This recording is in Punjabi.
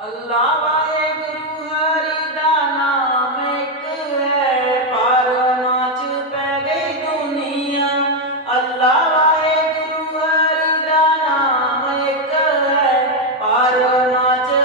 ਅੱਲਾ ਵਾਹਿਗੁਰੂ ਹਰੀ ਦਾ ਨਾਮ ਇੱਕ ਹੈ, ਪਰ ਨਾਚ ਪੈ ਗਈ ਦੁਨੀਆ। ਅੱਲਾ ਵਾਹਿਗੁਰੂ ਹਰੀ ਦਾ ਨਾਮ ਇੱਕ ਹੈ, ਪਰ ਨਾਚ